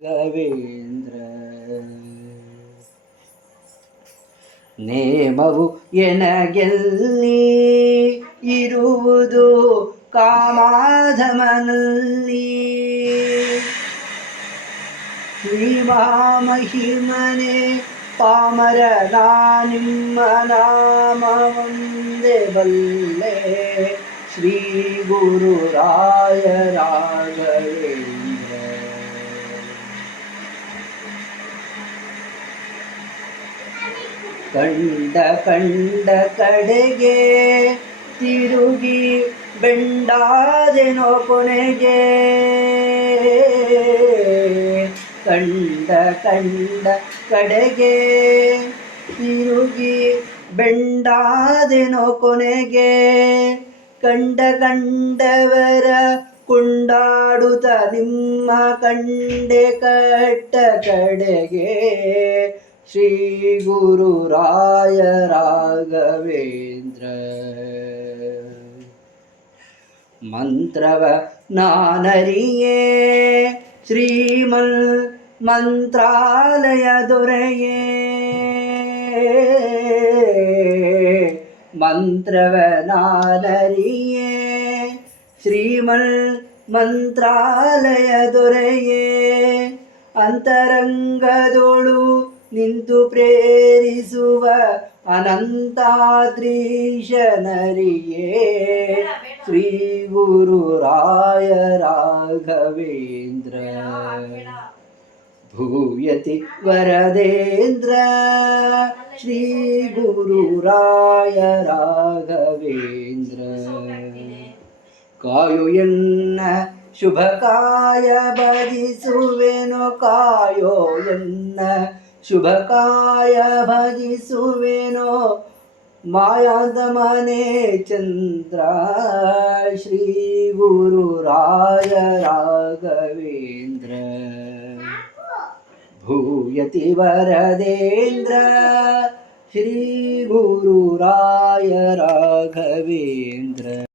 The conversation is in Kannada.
ರಾಘವೇಂದ್ರ ನೇಮವು ಎನಗೆಲ್ಲಿ ಇರುವುದು ಕಾಮಾಧಮನಲ್ಲಿ ಶ್ರೀಮಹಿಮನೆ ಪಾಮರ ನಿಮ್ಮ ನಾಮವಂದೇ ಬಲ್ಲೆ ಶ್ರೀ ಗುರು ರಾಯ ರಾಘವೇಂದ್ರ ಕಂಡ ಕಡೆಗೆ ತಿರುಗಿ ಬೆಂಡಾದೆನೋ ಕೊನೆಗೆ ಕಂಡ ಕಡೆಗೆ ತಿರುಗಿ ಬೆಂಡಾದೆನೋ ಕೊನೆಗೆ ಕಂಡವರ ಕೊಂಡಾಡುತ್ತ ನಿಮ್ಮ ಕಂಡೆ ಕಟ್ಟ ಕಡೆಗೆ ಶ್ರೀ ಗುರು ರಾಯ ರಾಘವೇಂದ್ರ ಮಂತ್ರವ ನಾನರಿಯೇ ಶ್ರೀಮಲ್ ಮಂತ್ರಾಲಯ ದೊರೆಯೇ ಮಂತ್ರವ ನಾನರಿಯೇ ಶ್ರೀಮಲ್ ಮಂತ್ರಾಲಯ ದೊರೆಯೇ ಅಂತರಂಗದೋಳು ನಿಂತು ಪ್ರೇರಿಸುವ ಅನಂತಾದ್ರೀಶನರಿಯೇ ಶ್ರೀ ಗುರು ರಾಯ ರಾಘವೇಂದ್ರ ಭೂಯತಿ ವರದೇಂದ್ರ ಶ್ರೀ ಗುರು ರಾಯ ರಾಘವೇಂದ್ರ ಕಾಯು ಎನ್ನ ಶುಭ ಕಾಯ ಭಜಿಸುವೆನು ಕಾಯೋ ಎನ್ನ ಶುಭ ಕಾಯ ಭಜಿಸುವೆನೋ ಮಾಯಾಂತ ಮನೆ ಚಂದ್ರ ಶ್ರೀ ಗುರು ರಾಯ ರಾಘವೇಂದ್ರ ಭೂಯತಿ ವರದೇಂದ್ರ ಶ್ರೀ ಗುರು ರಾಯ ರಾಘವೇಂದ್ರ